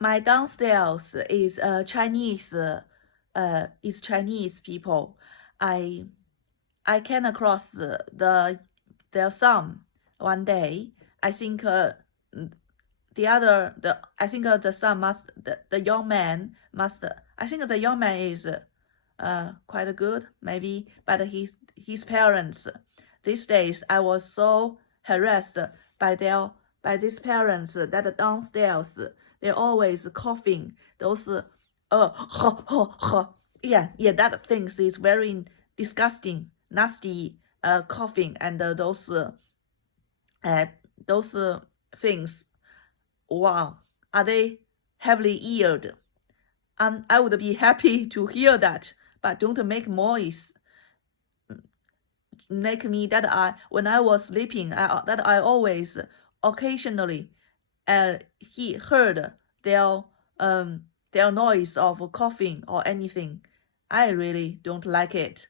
my downstairs is Chinese people. I I came across their son one day. I think the son must the young man must I think the young man is quite good maybe, but his parents these days I was so harassed by their by these parents that downstairs they're always coughing those yeah, that things is very disgusting nasty coughing, and uh, those things, wow, are they heavily eared? I would be happy to hear that, but don't make noise. Make me that I when I was sleeping, that I always occasionally he heard their their noise of coughing or anything. I really don't like it.